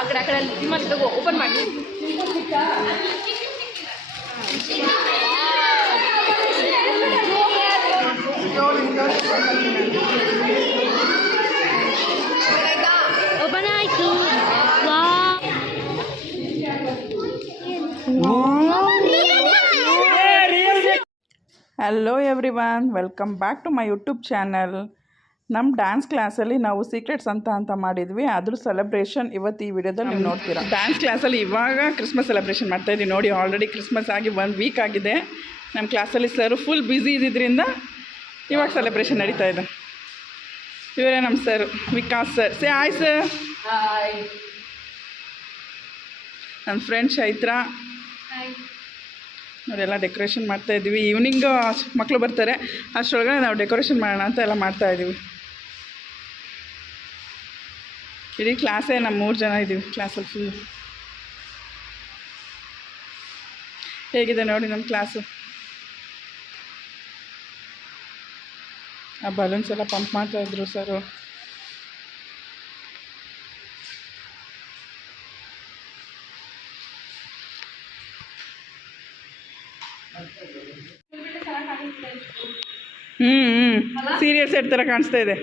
అక్కడ అక్కడ మళ్ళీ ఓపెన్ ಮಾಡಿ ಓಪನ್ ಆಯ್ತು. Hello everyone, welcome back to my YouTube channel. ನಮ್ಮ ಡ್ಯಾನ್ಸ್ ಕ್ಲಾಸಲ್ಲಿ ನಾವು ಸೀಕ್ರೆಟ್ಸ್ ಅಂತ ಮಾಡಿದ್ವಿ. ಅದ್ರ ಸೆಲೆಬ್ರೇಷನ್ ಇವತ್ತು ಈ ವಿಡಿಯೋದಲ್ಲಿ ನೀವು ನೋಡ್ತೀರಾ. ಡ್ಯಾನ್ಸ್ ಕ್ಲಾಸಲ್ಲಿ ಇವಾಗ ಕ್ರಿಸ್ಮಸ್ ಸೆಲೆಬ್ರೇಷನ್ ಮಾಡ್ತಾಯಿದ್ದೀವಿ. ನೋಡಿ, ಆಲ್ರೆಡಿ ಕ್ರಿಸ್ಮಸ್ ಆಗಿ 1 ವೀಕ್ ಆಗಿದೆ. ನಮ್ಮ ಕ್ಲಾಸಲ್ಲಿ ಸರ್ ಫುಲ್ ಬ್ಯುಸಿ ಇದ್ದಿದ್ದರಿಂದ ಇವಾಗ ಸೆಲೆಬ್ರೇಷನ್ ನಡೀತಾ ಇದೆ. ಇವರೇ ನಮ್ಮ sir, Vikas sir. Say hi sir. Hi. ನನ್ನ ಫ್ರೆಂಡ್ ಚೈತ್ರ. ಅವರೆಲ್ಲ ಡೆಕೋರೇಷನ್ ಮಾಡ್ತಾಯಿದ್ದೀವಿ. ಈವ್ನಿಂಗು ಮಕ್ಕಳು ಬರ್ತಾರೆ, ಅಷ್ಟರೊಳಗಡೆ ನಾವು ಡೆಕೋರೇಷನ್ ಮಾಡೋಣ ಅಂತ ಎಲ್ಲ ಮಾಡ್ತಾಯಿದ್ದೀವಿ. ಇಡೀ ಕ್ಲಾಸೇ ನಮ್ಮ 3 ಜನ ಇದ್ದೀವಿ ಕ್ಲಾಸಲ್ಲಿ ಫುಲ್. ಹೇಗಿದೆ ನೋಡಿ ನಮ್ಮ ಕ್ಲಾಸು. ಆ ಬಲೂನ್ಸ್ ಎಲ್ಲ ಪಂಪ್ ಮಾಡ್ತಾಯಿದ್ರು ಸರು. ಸೀರಿಯಲ್ ಸೆಟ್ ಥರ ಕಾಣಿಸ್ತಾ ಇದೆ.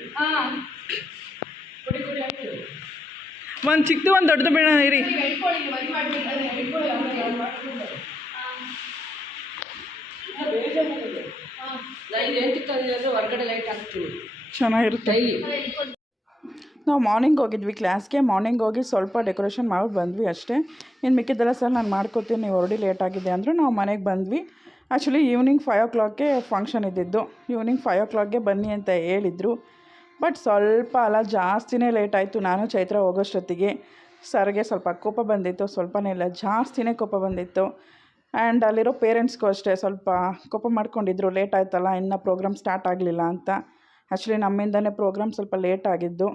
ಒಂದು ಚಿಕ್ಕದು ಒಂದು ದೊಡ್ಡದು ಬೇಡ ಇರಿ. ಚೆನ್ನಾಗಿರುತ್ತೆ. ನಾವು ಮಾರ್ನಿಂಗ್ ಹೋಗಿದ್ವಿ ಕ್ಲಾಸ್ಗೆ. ಮಾರ್ನಿಂಗ್ ಹೋಗಿ ಸ್ವಲ್ಪ ಡೆಕೋರೇಷನ್ ಮಾಡಿ ಬಂದ್ವಿ ಅಷ್ಟೇ. ಇನ್ನು ಮಿಕ್ಕಿದ್ದೆಲ್ಲ ಸರ್ ನಾನು ಮಾಡ್ಕೋತೀನಿ, ನೀವು ಹೊರಡಿ ಲೇಟ್ ಆಗಿದೆ ಅಂದರು. ನಾವು ಮನೆಗೆ ಬಂದ್ವಿ. ಆ್ಯಕ್ಚುಲಿ ಈವ್ನಿಂಗ್ 5 o'clockಗೆ ಫಂಕ್ಷನ್ ಇದ್ದಿದ್ದು. ಈವ್ನಿಂಗ್ 5 o'clockಗೆ ಬನ್ನಿ ಅಂತ ಹೇಳಿದರು. ಬಟ್ ಸ್ವಲ್ಪ ಅಲ್ಲ, ಜಾಸ್ತಿನೇ ಲೇಟ್ ಆಯಿತು. ನಾನು ಚೈತ್ರ ಹೋಗೋಷ್ಟೊತ್ತಿಗೆ ಸರ್ಗೆ ಸ್ವಲ್ಪ ಕೋಪ ಬಂದಿತ್ತು. ಸ್ವಲ್ಪನೇ ಇಲ್ಲ, ಜಾಸ್ತಿನೇ ಕೋಪ ಬಂದಿತ್ತು. ಆ್ಯಂಡ್ ಅಲ್ಲಿರೋ ಪೇರೆಂಟ್ಸ್ಗೂ ಅಷ್ಟೇ ಸ್ವಲ್ಪ ಕೋಪ ಮಾಡ್ಕೊಂಡಿದ್ರು. ಲೇಟ್ ಆಯ್ತಲ್ಲ, ಇನ್ನೂ ಪ್ರೋಗ್ರಾಮ್ ಸ್ಟಾರ್ಟ್ ಆಗಲಿಲ್ಲ ಅಂತ. ಆ್ಯಕ್ಚುಲಿ ನಮ್ಮಿಂದನೇ ಪ್ರೋಗ್ರಾಮ್ ಸ್ವಲ್ಪ ಲೇಟ್ ಆಗಿದ್ದು.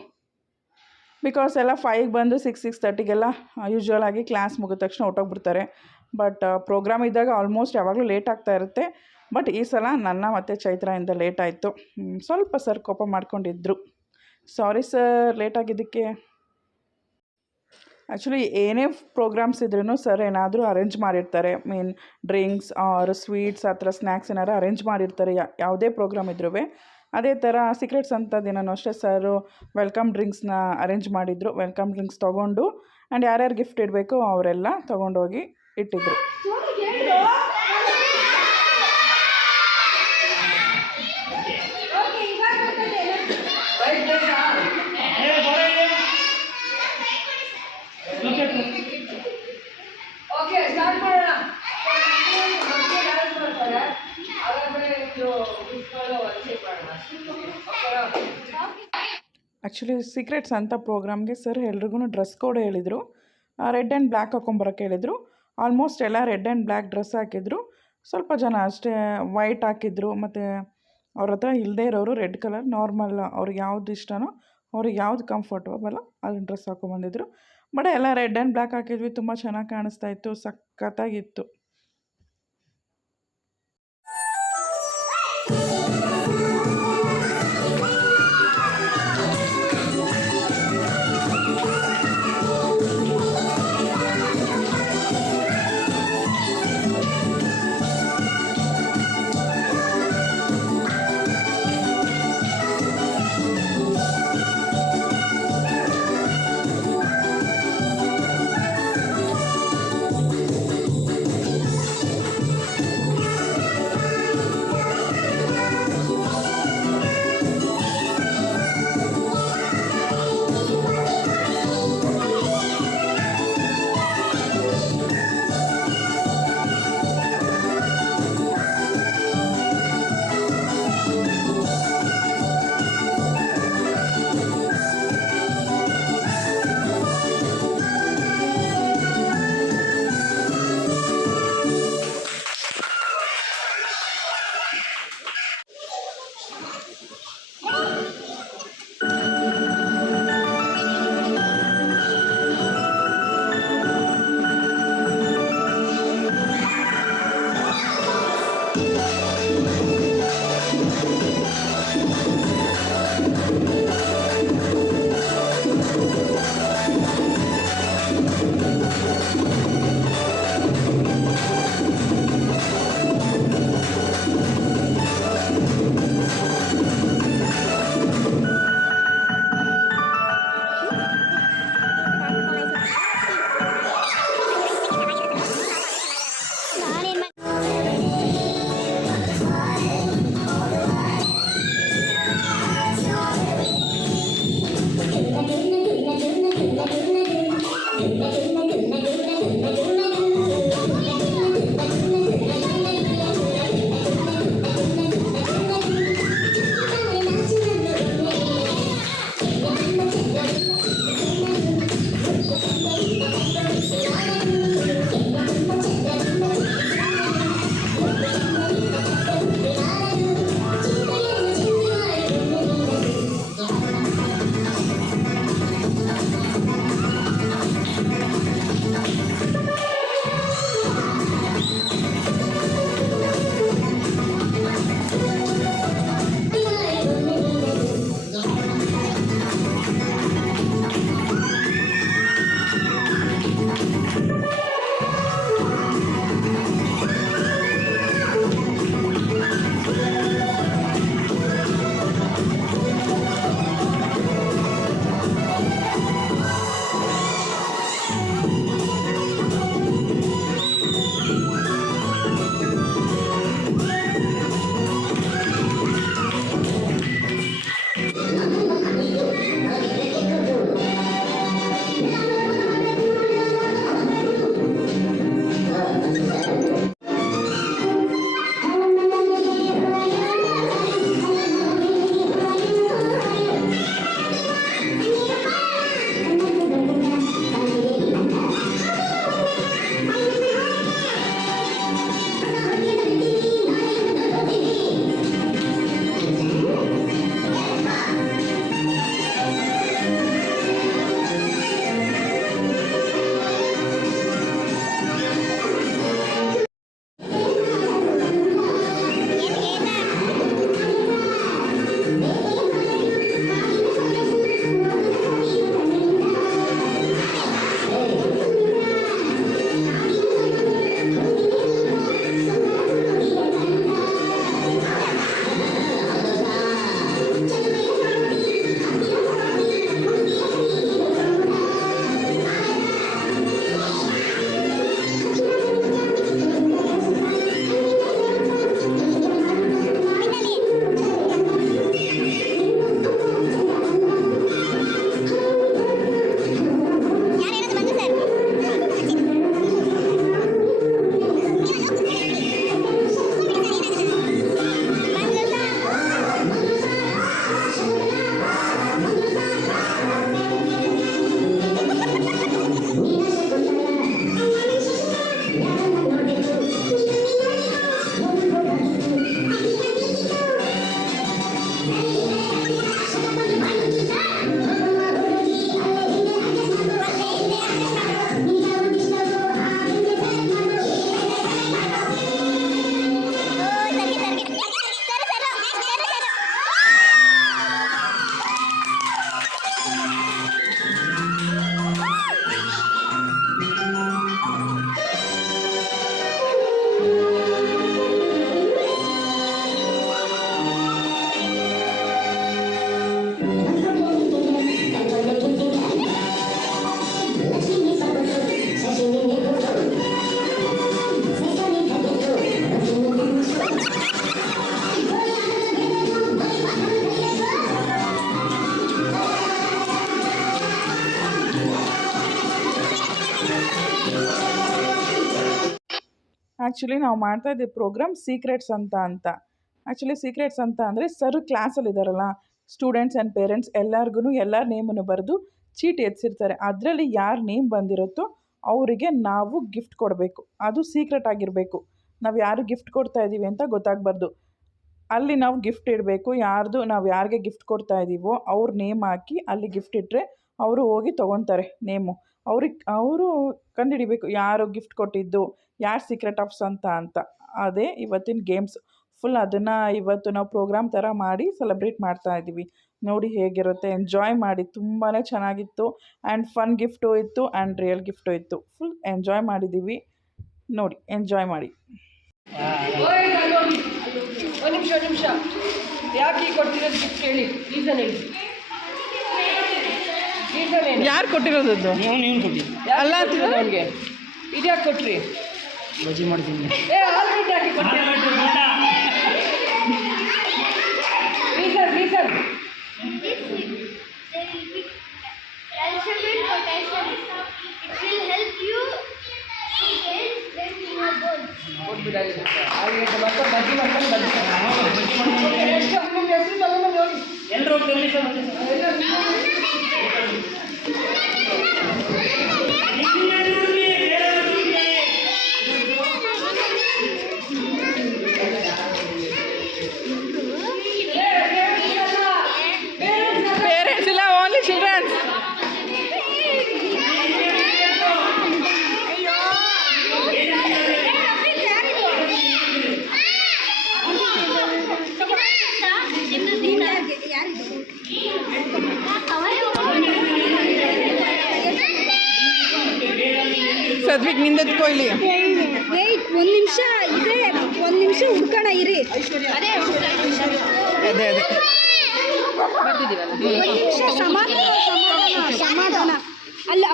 ಬಿಕಾಸ್ ಎಲ್ಲ 5ಗೆ ಬಂದು 6:30ಗೆಲ್ಲ ಯೂಶ್ವಲಾಗಿ ಕ್ಲಾಸ್ ಮುಗಿದ ತಕ್ಷಣ ಹೊರಟೋಗ್ಬಿಡ್ತಾರೆ. ಬಟ್ ಪ್ರೋಗ್ರಾಮ್ ಇದ್ದಾಗ ಆಲ್ಮೋಸ್ಟ್ ಯಾವಾಗಲೂ ಲೇಟ್ ಆಗ್ತಾ ಇರುತ್ತೆ. ಬಟ್ ಈ ಸಲ ನನ್ನ ಮತ್ತು ಚೈತ್ರದಿಂದ ಲೇಟ್ ಆಯಿತು. ಸ್ವಲ್ಪ ಸರ್ ಕೋಪ ಮಾಡ್ಕೊಂಡಿದ್ರು. ಸಾರಿ ಸರ್ ಲೇಟ್ ಆಗಿದ್ದಕ್ಕೆ. ಆ್ಯಕ್ಚುಲಿ ಏನೇ ಪ್ರೋಗ್ರಾಮ್ಸ್ ಇದ್ರೂ ಸರ್ ಏನಾದರೂ ಅರೇಂಜ್ ಮಾಡಿರ್ತಾರೆ. ಮೀನ್ ಡ್ರಿಂಕ್ಸ್ ಆರ್ ಸ್ವೀಟ್ಸ್, ಆ ಥರ ಸ್ನ್ಯಾಕ್ಸ್ ಏನಾದ್ರು ಅರೇಂಜ್ ಮಾಡಿರ್ತಾರೆ ಯಾವುದೇ ಪ್ರೋಗ್ರಾಮ್ ಇದ್ರೂ. ಅದೇ ಥರ ಸೀಕ್ರೆಟ್ಸ್ ಅಂತ ದಿನವೂ ಅಷ್ಟೇ ಸರು ವೆಲ್ಕಮ್ ಡ್ರಿಂಕ್ಸ್ನ ಅರೇಂಜ್ ಮಾಡಿದರು. ವೆಲ್ಕಮ್ ಡ್ರಿಂಕ್ಸ್ ತೊಗೊಂಡು ಆ್ಯಂಡ್ ಯಾರ್ಯಾರು ಗಿಫ್ಟ್ ಇಡಬೇಕು ಅವರೆಲ್ಲ ತೊಗೊಂಡೋಗಿ ಇಟ್ಟಿದ್ರು. ಆ್ಯಕ್ಚುಲಿ ಸೀಕ್ರೆಟ್ಸ್ ಅಂತ ಪ್ರೋಗ್ರಾಮ್ಗೆ ಸರ್ ಎಲ್ರಿಗೂ ಡ್ರೆಸ್ ಕೋಡ್ ಹೇಳಿದರು. ರೆಡ್ ಆ್ಯಂಡ್ ಬ್ಲ್ಯಾಕ್ ಹಾಕ್ಕೊಂಬರೋಕ್ಕೆ ಹೇಳಿದರು. ಆಲ್ಮೋಸ್ಟ್ ಎಲ್ಲ ರೆಡ್ ಆ್ಯಂಡ್ ಬ್ಲ್ಯಾಕ್ ಡ್ರೆಸ್ ಹಾಕಿದ್ರು. ಸ್ವಲ್ಪ ಜನ ಅಷ್ಟೇ ವೈಟ್ ಹಾಕಿದ್ರು. ಮತ್ತು ಅವ್ರ ಹತ್ರ ಇಲ್ಲದೇ ಇರೋರು ರೆಡ್ ಕಲರ್ ನಾರ್ಮಲ್ ಅವ್ರಿಗೆ ಯಾವ್ದು ಇಷ್ಟನೋ, ಅವ್ರಿಗೆ ಯಾವ್ದು ಕಂಫರ್ಟಬಲ್ ಅದನ್ನ ಡ್ರೆಸ್ ಹಾಕ್ಕೊಂಬಂದಿದ್ರು. ಬಟ್ ಎಲ್ಲ ರೆಡ್ ಆ್ಯಂಡ್ ಬ್ಲ್ಯಾಕ್ ಹಾಕಿದ್ವಿ. ತುಂಬ ಚೆನ್ನಾಗಿ ಕಾಣಿಸ್ತಾ ಇತ್ತು, ಸಖತ್ತಾಗಿತ್ತು. ಆ್ಯಕ್ಚುಲಿ ನಾವು ಮಾಡ್ತಾ ಇದ್ದೀವಿ ಪ್ರೋಗ್ರಾಮ್ ಸೀಕ್ರೆಟ್ಸ್ ಅಂತ ಆ್ಯಕ್ಚುಲಿ ಸೀಕ್ರೆಟ್ಸ್ ಅಂತ ಅಂದರೆ ಸರ್ ಕ್ಲಾಸಲ್ಲಿ ಇದ್ದಾರಲ್ಲ ಸ್ಟೂಡೆಂಟ್ಸ್ ಆ್ಯಂಡ್ ಪೇರೆಂಟ್ಸ್ ಎಲ್ಲರಿಗೂ ಎಲ್ಲರ ನೇಮನ್ನು ಬರೆದು ಚೀಟಿ ಎತ್ಸಿರ್ತಾರೆ. ಅದರಲ್ಲಿ ಯಾರ ನೇಮ್ ಬಂದಿರುತ್ತೋ ಅವರಿಗೆ ನಾವು ಗಿಫ್ಟ್ ಕೊಡಬೇಕು. ಅದು ಸೀಕ್ರೆಟ್ ಆಗಿರಬೇಕು. ನಾವು ಯಾರು ಗಿಫ್ಟ್ ಕೊಡ್ತಾ ಇದ್ದೀವಿ ಅಂತ ಗೊತ್ತಾಗಬಾರ್ದು. ಅಲ್ಲಿ ನಾವು ಗಿಫ್ಟ್ ಇಡಬೇಕು. ನಾವು ಯಾರಿಗೆ ಗಿಫ್ಟ್ ಕೊಡ್ತಾ ಇದ್ದೀವೋ ಅವ್ರ ನೇಮ್ ಹಾಕಿ ಅಲ್ಲಿ ಗಿಫ್ಟ್ ಇಟ್ಟರೆ ಅವರು ಹೋಗಿ ತೊಗೊತಾರೆ ನೇಮು. ಅವರು ಕಂಡುಹಿಡಿಬೇಕು ಯಾರು ಗಿಫ್ಟ್ ಕೊಟ್ಟಿದ್ದು, ಯಾರು ಸೀಕ್ರೆಟ್ ಆಫ್ಸ್ ಅಂತ. ಅದೇ ಇವತ್ತಿನ ಗೇಮ್ಸ್. ಫುಲ್ ಅದನ್ನು ಇವತ್ತು ನಾವು ಪ್ರೋಗ್ರಾಮ್ ಥರ ಮಾಡಿ ಸೆಲೆಬ್ರೇಟ್ ಮಾಡ್ತಾ ಇದ್ದೀವಿ. ನೋಡಿ ಹೇಗಿರುತ್ತೆ, ಎಂಜಾಯ್ ಮಾಡಿ. ತುಂಬಾ ಚೆನ್ನಾಗಿತ್ತು ಆ್ಯಂಡ್ ಫನ್ ಗಿಫ್ಟು ಇತ್ತು ಆ್ಯಂಡ್ ರಿಯಲ್ ಗಿಫ್ಟು ಇತ್ತು. ಫುಲ್ ಎಂಜಾಯ್ ಮಾಡಿದ್ದೀವಿ. ನೋಡಿ ಎಂಜಾಯ್ ಮಾಡಿ. ಒಂದು ನಿಮಿಷ ಯಾಕೆ ಕೊಡ್ತಿರೋದು ಗಿಫ್ಟ್ ಹೇಳಿ, ರೀಸನ್ ಹೇಳಿ. ಯಾರು ಕೊಟ್ಟಿರೋದದ್ದು? ಅಲ್ಲ ಅವನಿಗೆ ಇದ್ಯಾಕೆ ಕೊಟ್ರಿ? ಬಜ್ಜಿ ಮಾಡ್ತೀನಿ. ಆಲ್ರೆಡಿ ಹಾಕಿ ಕೊಟ್ರಿ. ರೀಸನ್ ಪೇರೆಂಟ್ಸ್ ಇಲ್ಲ, ಓನ್ಲಿ ಚಿಲ್ಡ್ರನ್ಸ್. ಸದ್ವಿಕ್ ನಿಂದೆತ್ಕೋ ಇಲ್ಲಿ. ವೇಟ್, ಒಂದು ನಿಮಿಷ ಇದೆ, ಒಂದು ನಿಮಿಷ ಹುಡ್ಕೋಣ ಇರಿ. ಅದೇ ಸಮಾಧಾನ ಅಲ್ಲ.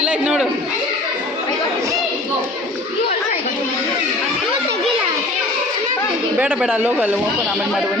ಇಲ್ಲ ಇದು ನೋಡು. ಬೇಡ ಅಲ್ಲಿ ಹೋಗಲ್ಲ, ಓಪನ್ ಆಮೇಲೆ ಮಾಡುವ.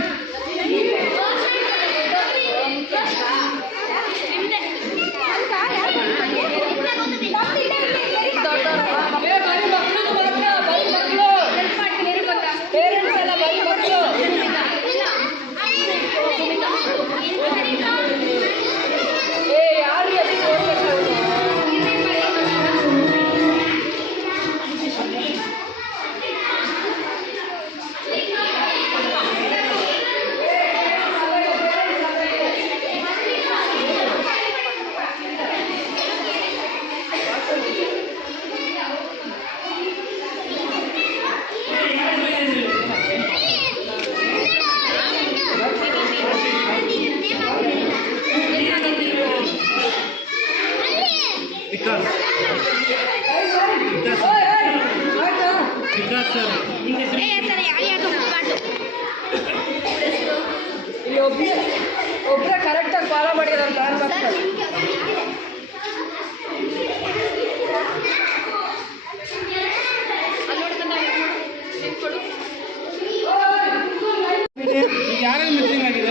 ಒಬ್ಬರೇ ಕರೆಕ್ಟಾಗಿ ಫಾಲೋ ಮಾಡಿರೋ ಪ್ಲಾನ್ ಬರ್ತಾರೆ.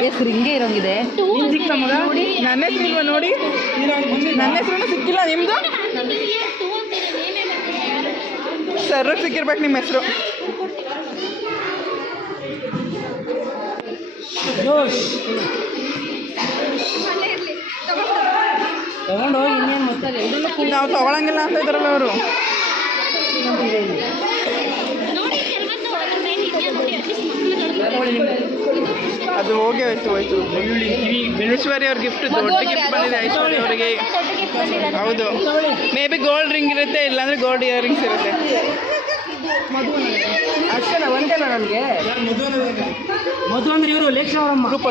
ಹೆಸರು ಹಿಂಗೆ ಇರೋಂಗಿದೆ. ನನ್ನ ಹೆಸರು ಇಲ್ವಾ ನೋಡಿ, ನನ್ನ ಹೆಸರು ಸಿಕ್ಕಿಲ್ಲ. ನಿಮ್ಮದು ಸರ್ರಿಗೆ ಸಿಕ್ಕಿರ್ಬೇಕು ನಿಮ್ಮ ಹೆಸರು. ತಗೊಂಡು ಹೋಗಿ ಇನ್ನೇನು ಗೊತ್ತಾಗ ನಾವು ತಗೊಳಂಗಿಲ್ಲ ಅಂತ ಇದ್ದಾರಲ್ಲ ಅವರು. ಅದು ಹೋಗಿ ಹೋಯ್ತು. ಐಶ್ವರ್ಯ ಅವ್ರ ಗಿಫ್ಟ್ ದೊಡ್ಡ ಗಿಫ್ಟ್ ಬಂದಿದೆ ಐಶ್ವರ್ಯ ಅವರಿಗೆ. ಹೌದು, ಮೇ ಬಿ ಗೋಲ್ಡ್ ರಿಂಗ್ ಇರುತ್ತೆ, ಇಲ್ಲಾಂದ್ರೆ ಗೋಲ್ಡ್ ಇಯರ್ ರಿಂಗ್ಸ್ ಇರುತ್ತೆ. ಅಷ್ಟೇನಾ ಒಂದೇನಾ ನನಗೆ? ಮಧು ಅಂದ್ರೆ ಇವರು ಲೇಕ್ಷ ಅವರಮ್ಮ. ರೂಪ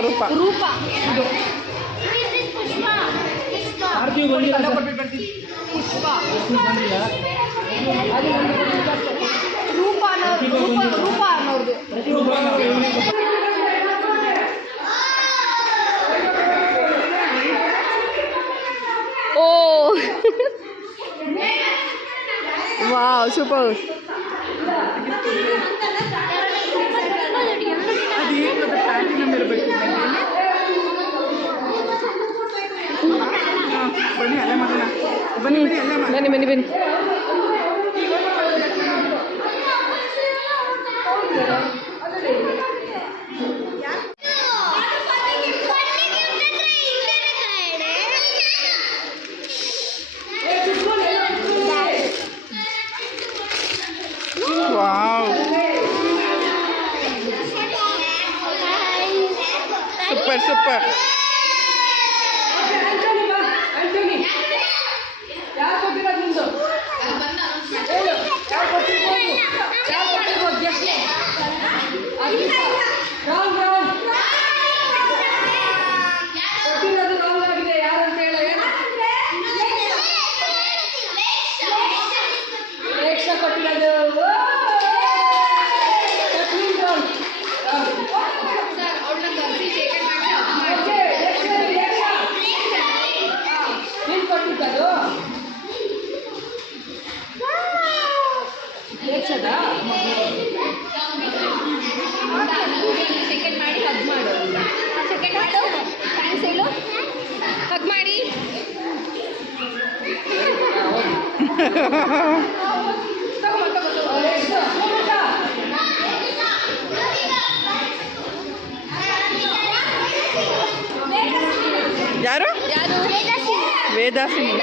ಓ ವಾವ್, ಸೂಪರ್. ಪ್ಲಾಟಿನಮ್ ಇರಬೇಕು. ಬನ್ನಿ ಅಲ್ಲ Ashwin. Wow, super super. Antony ಯಾರು ಕೊಟ್ಟಿರೋದು ನಿಂದು? ಹೇಳು, ಯಾರು ಕೊಟ್ಟಿರ್ಬೋದು? ಯಾರು ಕೊಟ್ಟಿರ್ಬೋದು? ಗೆಸ್ಟ್ ರಾಂಗ್ ಕೊಟ್ಟಿರೋದು ರಾಂಗ್ ಆಗಿದೆ. ಯಾರು ಅಂತ ಹೇಳ? ರೇಕ್ಷಾ ಕೊಟ್ಟಿರೋದು. ನೀನು ಕೊಟ್ಟಿದ್ದದು ರೇಕ್ಷದ ಸೆಕೆಂಡ್ ಮಾಡಿ ಹಗ್ ಮಾಡು. ಸೆಕೆಂಡ್ ಮಾಡು, ಥ್ಯಾಂಕ್ಸ್ ಹೇಳು, ಹಗ್ ಮಾಡಿ. ಯಾರು? ವೇದಾಸಿನಿ.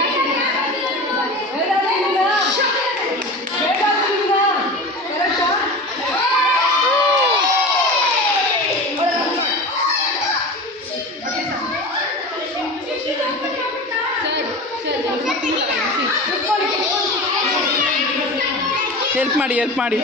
ಹೆಲ್ಪ್ ಮಾಡಿ, ಹೆಲ್ಪ್ ಮಾಡಿ.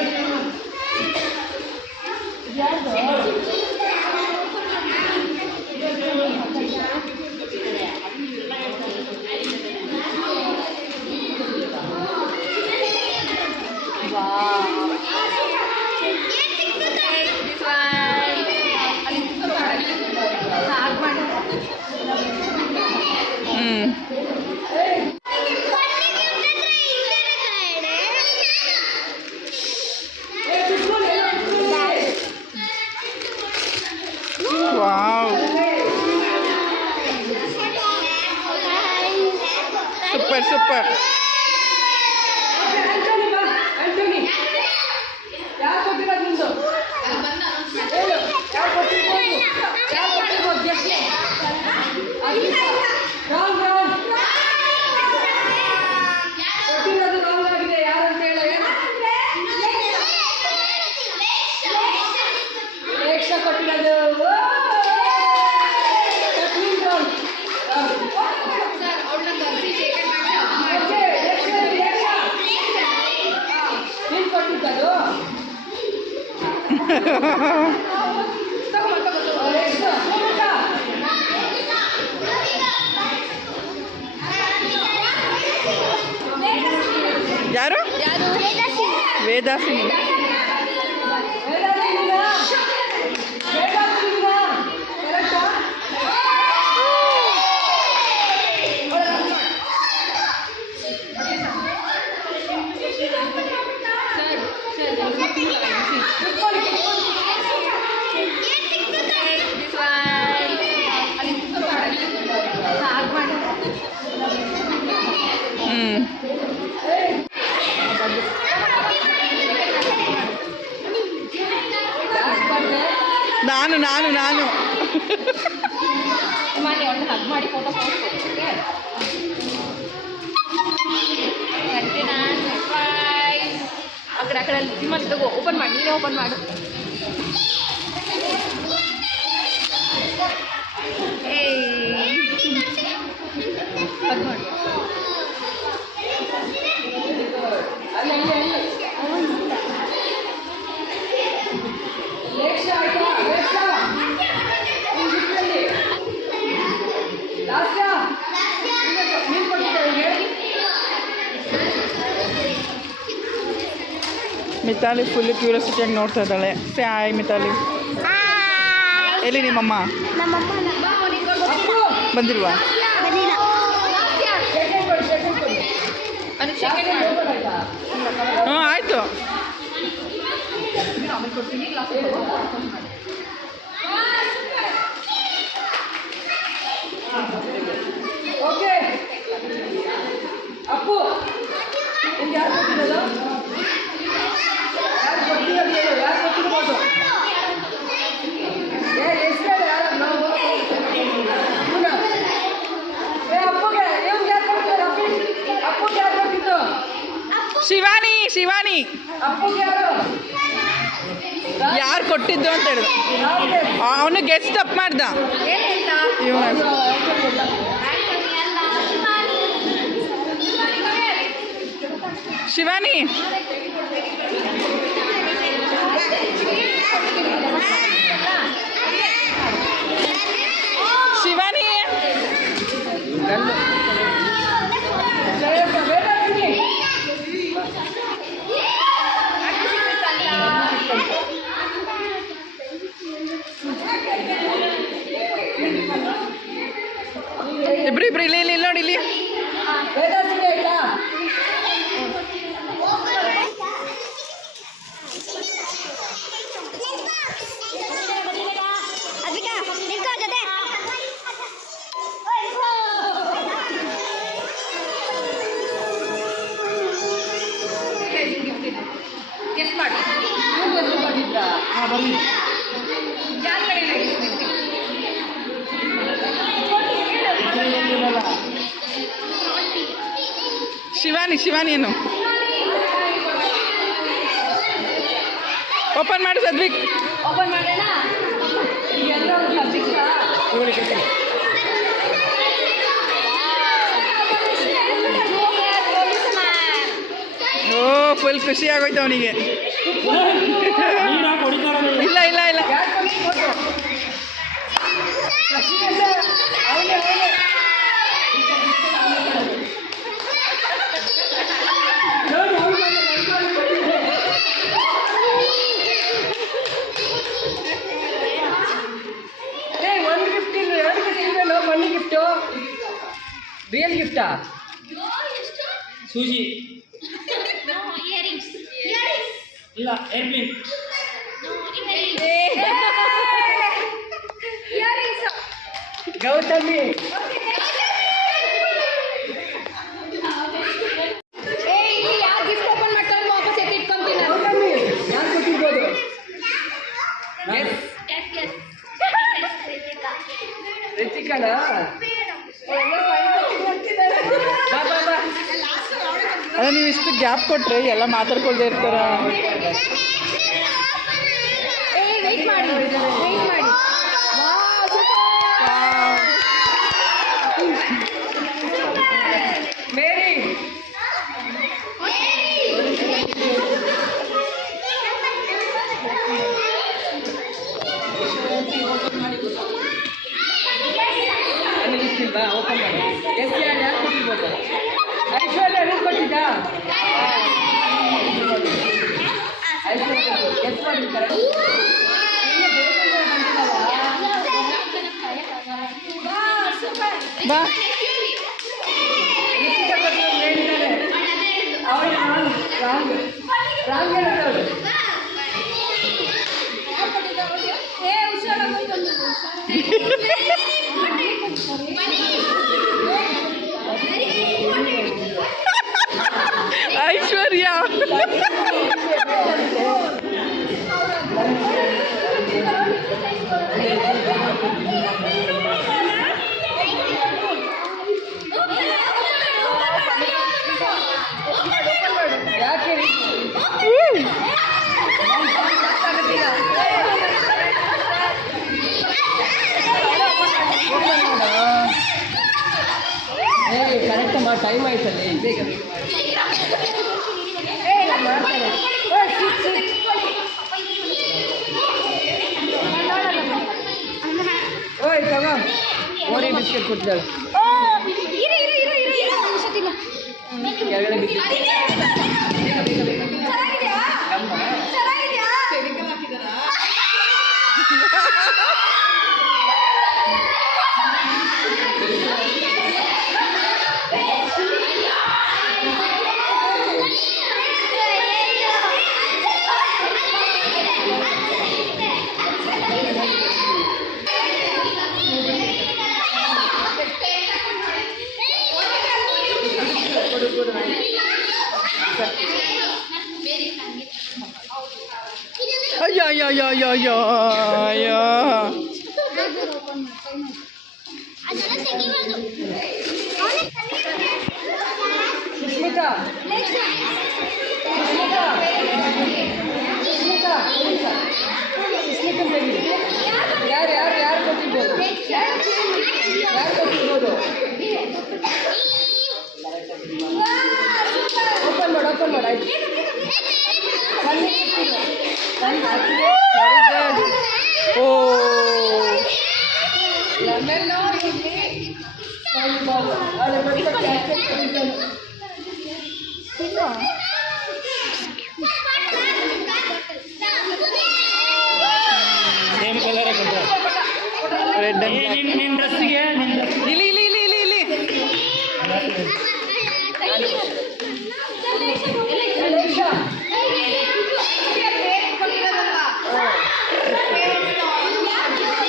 Wow, super super. ಆಂಟೋನಿ ಯಾರು ಕೊಟ್ಟಿರೋದು ನಿಂದು? ಹೇಳು, ಯಾರು ಕೊಟ್ಟಿರ್ಬೋದು? ಯಾರು ಕೊಟ್ಟಿರ್ಬೋದು? ಗೆಸ್ಟ್ ರಾಂಗ್ ಕೊಟ್ಟಿರೋದು ರಾಂಗ್ ಆಗಿದೆ. ಯಾರು ಅಂತ ಹೇಳ? ರೇಕ್ಷಾ ಕೊಟ್ಟಿರೋದು. ನೀನು ಕೊಟ್ಟಿದ್ದದು ಯಾರು? ವೇದಾಸಿನಿ. ನಾನು ಮನೆ ಒಂದು ಹಗ್ ಮಾಡಿ ಫೋಟೋ ಪೋಸ್ಟ್ ಕೊಡ್ತೀನಿ. ಆ ಕಡೆ ನಿಮ್ಮಲ್ಲಿ ತಗೋ, ಓಪನ್ ಮಾಡಿ, ನೀನೇ ಓಪನ್ ಮಾಡು. ಹಗ್ ಮಾಡು. ಮಿತಾಲಿ ಫುಲ್ ಕ್ಯೂರಿಯಾಸಿಟಿಯಾಗಿ ನೋಡ್ತಾ ಇದ್ದಾಳೆ. Say hi Mitali. ಎಲ್ಲಿ ನಿಮ್ಮಮ್ಮ? ಬಂದಿಲ್ವಾ? ಹ್ಞೂ ಆಯಿತು. ಓಕೆ ಅಪ್ಪು ಅಪ್ಪಗೆ ಯಾರು ಯಾರು ಕೊಟ್ಟಿದ್ದು ಅಂತ ಹೇಳಿದ್ರು. ಯಾವ್ದು? ಅವನು ಗೆಸ್ಟ್ ತಪ್ಪು ಮಾಡ್ದ ಏನಂತ ಇವನು. ಆಂಟೋನಿ ಅಲ್ಲ ಶಿವಾನಿ. ಶಿವಾನಿ ಶಿವಾನಿ ಜಯಪ್ಪ ವೇದಾಂತಿ. ಇಬ್ರು ಇಲ್ಲಿ ಇಲ್ಲಿ ನೋಡಿ ಇಲ್ಲಿ. ವೇದಾಂತಿ ಆಯ್ತಾ? ಅದ್ವಿಕಾ ನಿಂತ್ಕೋ ಜೊತೆ. ಗೆಸ್ ಮಾಡಿ. ನೀವು ಗೆಸ್ ಮಾಡಿದ್ರಾ? ಹಾಂ ಬರಲಿ. ಯಾರ ಕಡೆ ಶಿವಾನಿ ಶಿವಾನಿ ಏನು ಓಪನ್ ಮಾಡು ಸದ್ವಿಕ್. ಓಪನ್ ಮಾಡೋಣ. ಎಲ್ಲ ಒಂದು ಸಬ್ಜೆಕ್ಟಾ? ತಗೊಳ್ಳಿ ಕೊಡ್ತೀನಿ. ಓ ಫುಲ್ ಖುಷಿ ಆಗೋಯ್ತು ಅವನಿಗೆ. ನೀರಾಗಿ ಹೊಡಿತಾರ ಇಲ್ಲ ಇಲ್ಲ ಇಲ್ಲ ಯಾರು ಕೊಡಿ ಫೋಟೋ? ಅವನೇ ಅವನೇ ಒಂದು ಗಿಫ್ಟ್ ಇಲ್ಲ, ಎರಡು ಗಿಫ್ಟ್ ಇಲ್ವೇನೋ? ಮಣ್ಣಿ ಗಿಫ್ಟು ರಿಯಲ್ ಗಿಫ್ಟಾ? ಸೂಜಿ ಇಯರಿಂಗ್ಸ್ ಇಲ್ಲ ಏರ್ಪ್ಲೇನ್. ಗೌತಮಿ ಇಲ್ಲಿ ಯಾರು ಗಿಫ್ಟ್ ಓಪನ್ ಮಾಡ್ಕೊಂಡು ವಾಪಸ್ ಎತ್ತಿಟ್ಕೊಂತೀನಿ ನಾನು. ಗೌತಮಿ ಯಾರು ಕೊಟ್ಟಿರ್ಬೋದು? ರಿತಿಕಾನಾ? ಬಾ ಬಾ ಬಾ. ಅಲ್ಲ ನೀವು ಇಷ್ಟು ಗ್ಯಾಪ್ ಕೊಟ್ಟರೆ ಎಲ್ಲ ಮಾತಾಡ್ಕೊಳ್ದೇ ಇರ್ತಾರ. ವೆಯ್ಟ್ ಮಾಡಿ ವೆಯ್ಟ್ ಮಾಡಿ. ಮೇರಿ ನನಗೆ ಇಷ್ಟಿಲ್ವಾ? ಓಪನ್ ಮಾಡಿ. ಎಷ್ಟು ಯಾರು ಕೊಟ್ಟಿರ್ಬೋದು? ಐಶ್ವರ್ಯ ನೀನು ಕೊಟ್ಟಿದ್ದಾ? ಐಶ್ವರ್ಯ ಎಷ್ಟು ಮಾಡಿರ್ತಾರೆ? ಬಾ ರಿತಿಕಾ ಕೊಟ್ಟು ಹೇಳಿದ್ದಾರೆ. ಅವಳು ರಾಂಗ್ ರಾಂಗ್ ಹೇಳಿದವಳು. ಐಶ್ವರ್ಯ ಯಾಕೆ ಕರೆಕ್ಟ್ ಮಾಡಿ ಟೈಮ್ ಆಯ್ತಲ್ಲಿ ಬೇಗ ಮಾಡ್ತಾರೆ. ಓಯ್ ತಗೋ ಓರಿ ಬಿಸ್ಕೆಟ್ ಕೊಟ್ಟಿದ್ದಾಳೆ. ಕೆಳಗಡೆ ಬಿಸ್ಕೆಟ್ ಅಯ್ಯೋ ಅಯ್ಯೋ ಅಯ್ಯೋ ಅಯ್ಯೋ ಅಯ್ಯೋ ಅಯ್ಯೋ ಸುಸ್ಮಿತಾ ಸುಸ್ಮಿತಾ ಸುಸ್ಮಿತಾ ಸುಸ್ಮಿತಾ ತೆಗೀರಿ. ಯಾರು ಯಾರು ಯಾರು ಕೊಟ್ಟಿರ್ಬೋದು? ಯಾರು ಕೊಟ್ಟಿರ್ಬೋದು? ಓಪನ್ ಮಾಡು ಆಯ್ತು. ಓ ಸೇಮ್ ಕಲರ್ ರೆಡ್ ನಿನ್ನ ಡ್ರೆಸ್ಸಿಗೆ ಇಲ್ಲಿ ಇಲ್ಲಿ ಇಲ್ಲಿ ಇಲ್ಲಿ ಇಲ್ಲಿ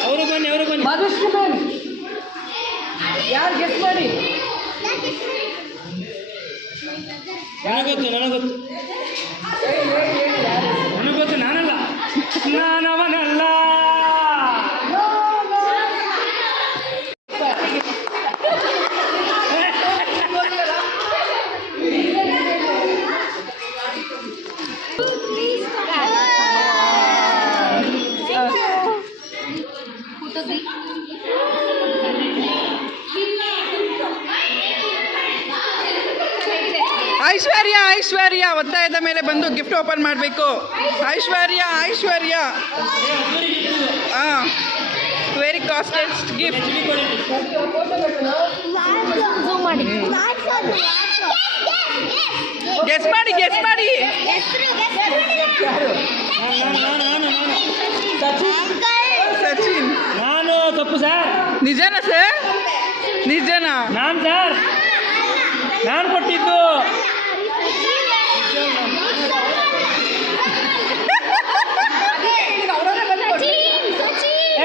ಅವರು ಬನ್ನಿ ಮಧುಶ್ರೀ ಮ್ಯಾಮ್ ಯಾರು ಗೆಸ್ಟ್ ಮಾಡಿ? ನನಗೊತ್ತು ನಾನಲ್ಲ ನಾನವನಲ್ಲ. ಐಶ್ವರ್ಯ ಒತ್ತಾಯದ ಮೇಲೆ ಬಂದು ಗಿಫ್ಟ್ ಓಪನ್ ಮಾಡಬೇಕು. ಐಶ್ವರ್ಯ ಹಾಂ ವೆರಿ ಕಾಸ್ಟೆಸ್ಟ್ ಗಿಫ್ಟ್. ಗೆಸ್ ಮಾಡಿ ಸಚಿನ್. ನಾನು ತಪ್ಪು ಸರ್. ನಿಜನಾ ಸರ್? ನಿಜನಾ? ನಾನು ಸರ್ ನಾನು ಕೊಟ್ಟಿದ್ದು.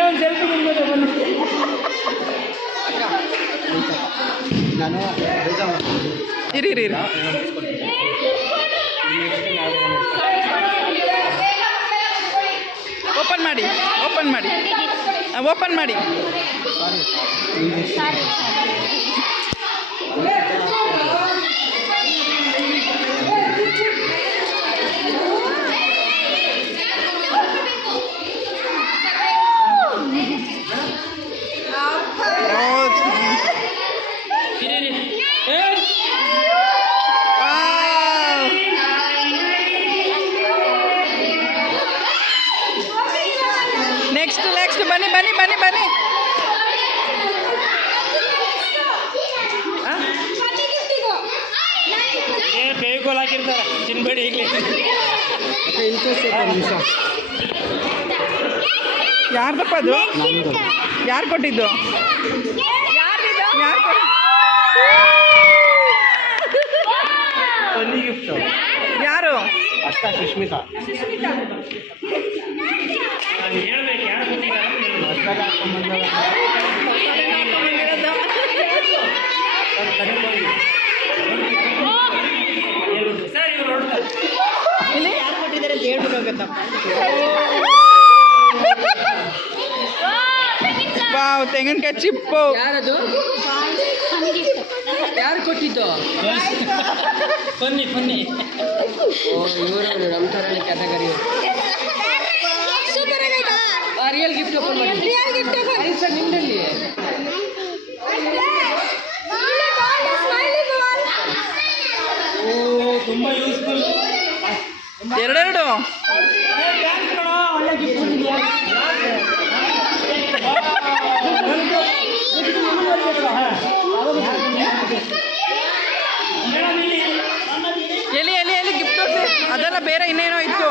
ಒಂದು ಸೆಲ್ಫಿ ನಿಮ್ಮದು ಬನ್ನಿ. ಇರಿ ಓಪನ್ ಮಾಡಿ. ನೆಕ್ಸ್ಟ್ ಬನ್ನಿ. ಬೇಗೋಲ್ ಹಾಕಿರ್ತಾರೆ ಚಿನ್ಬೇಡಿ ಈಗಲೇ. ಯಾರ್ದಪ್ಪ ಅದು? ಯಾರು ಕೊಟ್ಟಿದ್ದು? ಯಾರು? ಅಷ್ಟ ಸುಷ್ಮಿತಾ. ಹೇಳ್ಬೇಕು ಯಾರು ಸರ್ ಇವ್ರು ನೋಡ್ತಾರೆ ಯಾರು ಕೊಟ್ಟಿದ್ದಾರೆ ಅಂತ ಹೇಳ್ಬಿಟ್ಟು ಹೋಗುತ್ತಾ? ವಾವ್ ತೆಂಗಿನಕಾಯಿ ಚಿಪ್ಪು. ಯಾರದು? ಯಾರು ಕೊಟ್ಟಿದ್ದು? ಬನ್ನಿ ಓ ಇವರು ನಮ್ಮ ಥರನೇ ಕ್ಯಾಟಗರಿ. ರಿಯಲ್ ಗಿಫ್ಟ್ ಓಪನ್ ಮಾಡಿ ಸರ್. ನಿಮ್ಮಲ್ಲಿ ತುಂಬ ಯೂಸ್ಫುಲ್. ಎರಡೆರಡು ಒಳ್ಳೆ ಗಿಫ್ಟ್ ಬಂದಿದೆಯಾ? ಎಲ್ಲಿ ಗಿಫ್ಟ್ ಅದೆಲ್ಲ ಬೇರೆ ಇನ್ನೇನೋ ಇತ್ತು.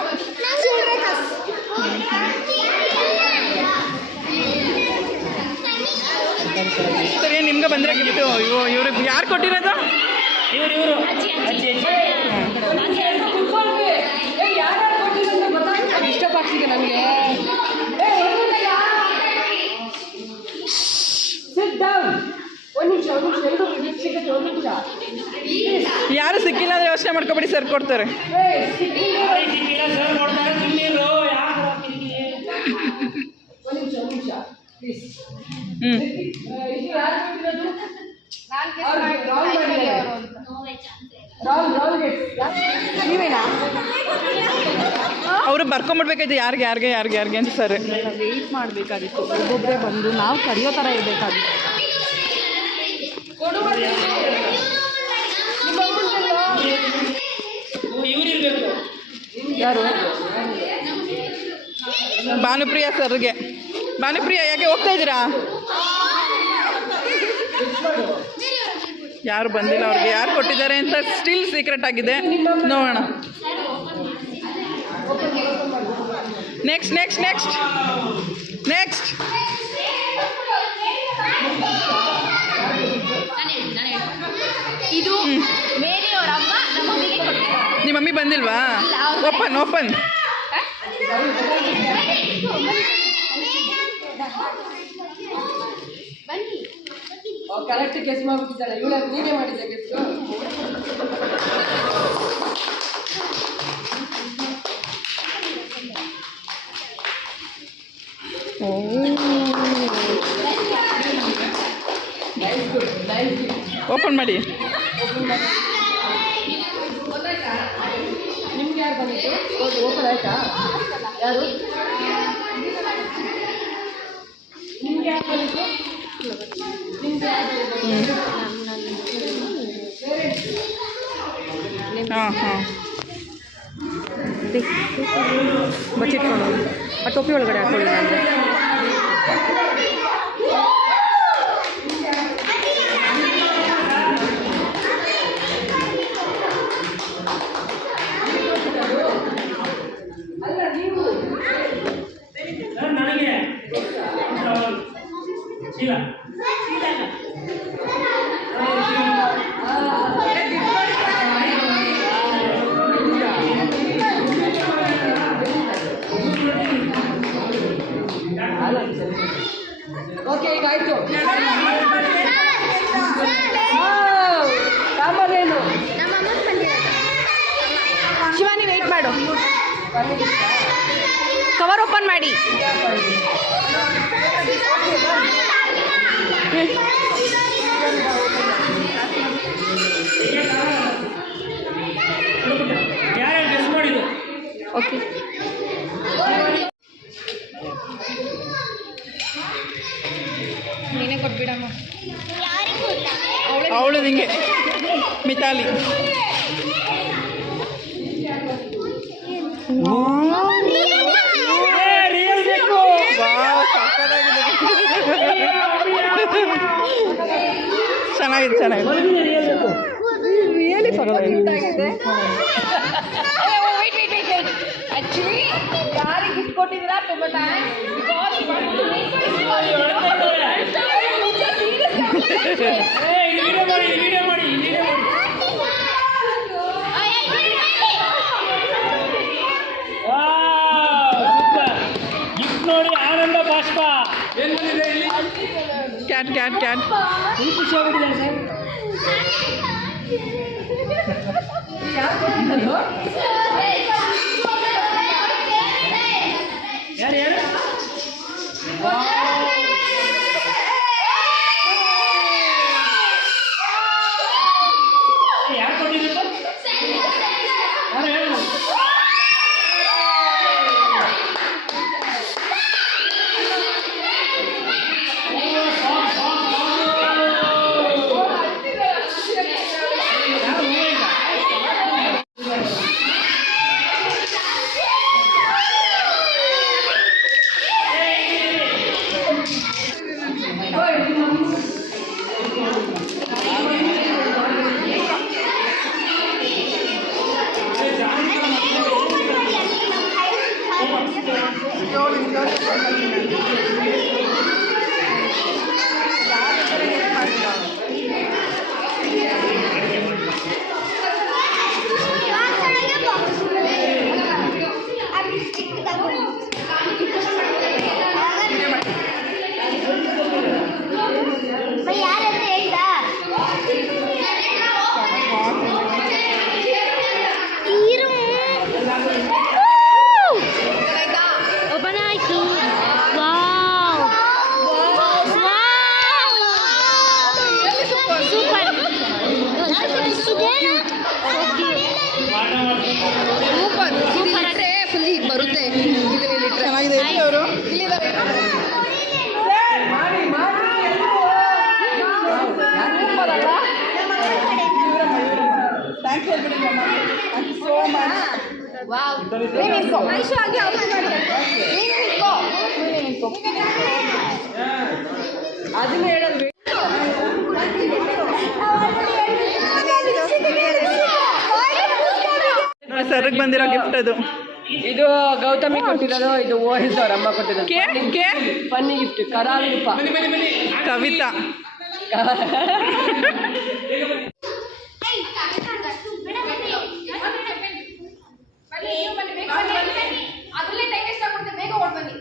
ಸರಿ ನಿಮ್ಗೆ ಬಂದರೆ ಗಿಫ್ಟು. ಇವ್ರಿಗೆ ಯಾರು ಕೊಟ್ಟಿರೋದು? ಇವರು ಅಜ್ಜಿ ಇಷ್ಟಪಡ್ತಿದೆ ನನಗೆ. ಯಾರು ಸಿಕ್ಕಿಲ್ಲ ಅಂದರೆ ಯೋಚನೆ ಮಾಡ್ಕೊಬೇಡಿ, ಸರ್ ಕೊಡ್ತಾರೆ. ಸಿಕ್ಕಿಲ್ಲ ಸರ್ ಕೊಡ್ತಾರೆ. ಸುಮ್ಮನಿರು ಯಾರು ಹ್ಞೂ ನೀವೇನಾ ಅವರು ಬರ್ಕೊಂಬಿಡ್ಬೇಕಾಯ್ತು ಯಾರಿಗೆ ಅಂತ ಸರ್. ವೆಯ್ಟ್ ಮಾಡಬೇಕಾಗಿತ್ತು, ಒಬ್ಬೊಬ್ಬರೇ ಬಂದು ನಾವು ಕರೆಯೋ ಥರ ಇರಬೇಕಾಗಿತ್ತು. ಇವ್ರಿರ್ಬೇಕು. ಯಾರು? ಭಾನುಪ್ರಿಯ ಸರ್ಗೆ. ಭಾನುಪ್ರಿಯ ಯಾಕೆ ಹೋಗ್ತಾ ಇದ್ದೀರಾ? ಯಾರು ಬಂದಿಲ್ಲ, ಅವ್ರಿಗೆ ಯಾರು ಕೊಟ್ಟಿದ್ದಾರೆ ಅಂತ ಸ್ಟಿಲ್ ಸೀಕ್ರೆಟ್ ಆಗಿದೆ. ನೋಡೋಣ. ನೆಕ್ಸ್ಟ್ ನೆಕ್ಸ್ಟ್ ನೆಕ್ಸ್ಟ್ ನೆಕ್ಸ್ಟ್ ಇದು ಮೇರಿ ಅವರ ಅಮ್ಮ ನಮ್ಮ ಮಮ್ಮಿಗೆ ಕೊಟ್ಟಿದ್ದಾರೆ. ನಿಮ್ಮ ಮಮ್ಮಿ ಬಂದಿಲ್ವಾ? Open open. ಕರೆಕ್ಟ್ ಗೆಸ್ ಮಾಡ್ಬಿಟ್ಟಿದ್ದಾಳೆ. ಇವಳ ನೀನೇ ಮಾಡಿದ್ದೆ ಗೆಸ್. ಓಪನ್ ಮಾಡಿ. ನಿಮ್ಗೆ ಯಾರು ಬಂದಿತ್ತು? ಓಪನ್ ಆಯ್ತಾ? ಯಾರು ನಿಮ್ಗೆ ಯಾರು ಬಂದಿತ್ತು? ಹಾಂ ಹಾಂ ಬಚ್ಚಿಟ್ಕೊಂಡು ಆ ಟೋಪಿ ಒಳಗಡೆ ಹಾಕೊಳ್ಳಿ. ನನಗೆ ಶೀಲಾ ಓಕೆ, ಈಗ ಆಯ್ತು. ಸಾಂಬಾರೇನು? ಶಿವಾನಿ ವೆಯ್ಟ್ ಮಾಡು, ಕವರ್ ಓಪನ್ ಮಾಡಿ. ಯಾರು ಗೆಸ್ ಮಾಡಿದ್ದು? ಓಕೆ, ನೀನೇ ಕೊಟ್ಬಿಡಮ್ಮ. ಅವಳು ನಿಂಗೆ ಮಿತಾಲಿ. ರಿಯಲ್ ಬೇಕು. ಚೆನ್ನಾಗಿದೆ ಚೆನ್ನಾಗಿದೆ. ರಿಯಲಿ ಆಕ್ಚುಲಿ ಯಾರಿಗೆ ಗಿಫ್ಟ್ ಕೊಟ್ಟಿದ್ದೀರಾ ತುಂಬ ಥ್ಯಾಂಕ್ಸ್. ವಿಡಿಯೋ ಮಾಡಿ. ಗಿಫ್ಟ್ ನೋಡಿ ಆನಂದ ಬಾಷ್ಪ. ಏನ್ ಬಂದಿದೆ ಇಲ್ಲಿ? Cat cat cat. ಖುಷಿ ಆಗ್ಬಿಟ್ಟಿದೆ ಸರ್. ಯಾರು ಕೊಟ್ಟಿದ್ದು? ಯಾರು ಕೊಟ್ಟಿದ್ದಪ್ಪ? ಯಾರು ಹೇಳು? ಓಪನ್ ಆಯ್ತು. ವಾವ್ ಮಾಡಿ ಮಾಡಿ ಥ್ಯಾಂಕ್ಸ್ ಹೇಳ್ಬಿಡಿ thank you so much. Aishu ಹಾಗೆ ಅವ್ರು ಮಾಡಿ. ನೀನು ನಿಂತ್ಕೋ. ಅದನ್ನ ಹೇಳೋದು ಸರ್ಗೆ ಬಂದಿರೋ ಗಿಫ್ಟ್ ಅದು. ಇದು ಗೌತಮಿ ಕೊಟ್ಟಿರೋದು, ಇದು ಓಹಿಸ್ ಅವ್ರ ಅಮ್ಮ ಕೊಟ್ಟಿರೋದು. ಕೆ ಫನ್ನಿ ಗಿಫ್ಟ್ ಕರಾವಿ ರೂಪ ಕವಿತಾ. ಅದರಲ್ಲೇ ಟೈಮ್ ವೇಸ್ಟ್ ಆಗ್ಬಿಡುತ್ತೆ, ಬೇಗ ಓಡ್ ಬನ್ನಿ.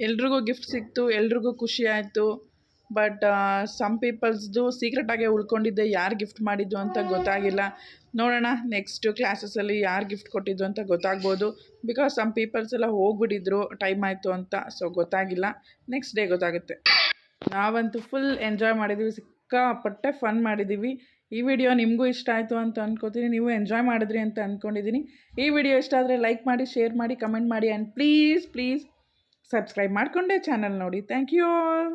ಎಲ್ರಿಗೂ ಗಿಫ್ಟ್ ಸಿಕ್ತು, ಎಲ್ರಿಗೂ ಖುಷಿ ಆಯಿತು. ಬಟ್ ಸಮ್ ಪೀಪಲ್ಸ್ದು ಸೀಕ್ರೆಟಾಗೆ ಉಳ್ಕೊಂಡಿದ್ದೆ, ಯಾರು ಗಿಫ್ಟ್ ಮಾಡಿದ್ದು ಅಂತ ಗೊತ್ತಾಗಿಲ್ಲ. ನೋಡೋಣ ನೆಕ್ಸ್ಟ್ ಕ್ಲಾಸಸಲ್ಲಿ ಯಾರು ಗಿಫ್ಟ್ ಕೊಟ್ಟಿದ್ದು ಅಂತ ಗೊತ್ತಾಗ್ಬೋದು. ಬಿಕಾಸ್ ಸಮ್ ಪೀಪಲ್ಸ್ ಎಲ್ಲ ಹೋಗ್ಬಿಟ್ಟಿದ್ರು, ಟೈಮ್ ಆಯಿತು ಅಂತ. ಸೊ ಗೊತ್ತಾಗಿಲ್ಲ, ನೆಕ್ಸ್ಟ್ ಡೇ ಗೊತ್ತಾಗುತ್ತೆ. ನಾವಂತೂ ಫುಲ್ ಎಂಜಾಯ್ ಮಾಡಿದ್ದೀವಿ, ಸಿಕ್ಕಾಪಟ್ಟೆ ಫನ್ ಮಾಡಿದ್ದೀವಿ. ಈ ವಿಡಿಯೋ ನಿಮಗೂ ಇಷ್ಟ ಆಯಿತು ಅಂತ ಅಂದ್ಕೋತೀನಿ, ನೀವು ಎಂಜಾಯ್ ಮಾಡಿದ್ರಿ ಅಂತ ಅಂದ್ಕೊಂಡಿದ್ದೀನಿ. ಈ ವಿಡಿಯೋ ಇಷ್ಟ ಆದರೆ ಲೈಕ್ ಮಾಡಿ, ಶೇರ್ ಮಾಡಿ, ಕಮೆಂಟ್ ಮಾಡಿ ಆ್ಯಂಡ್ ಪ್ಲೀಸ್ ಸಬ್ಸ್ಕ್ರೈಬ್ ಮಾಡಿಕೊಂಡೇ ಚಾನಲ್ ನೋಡಿ. Thank you all.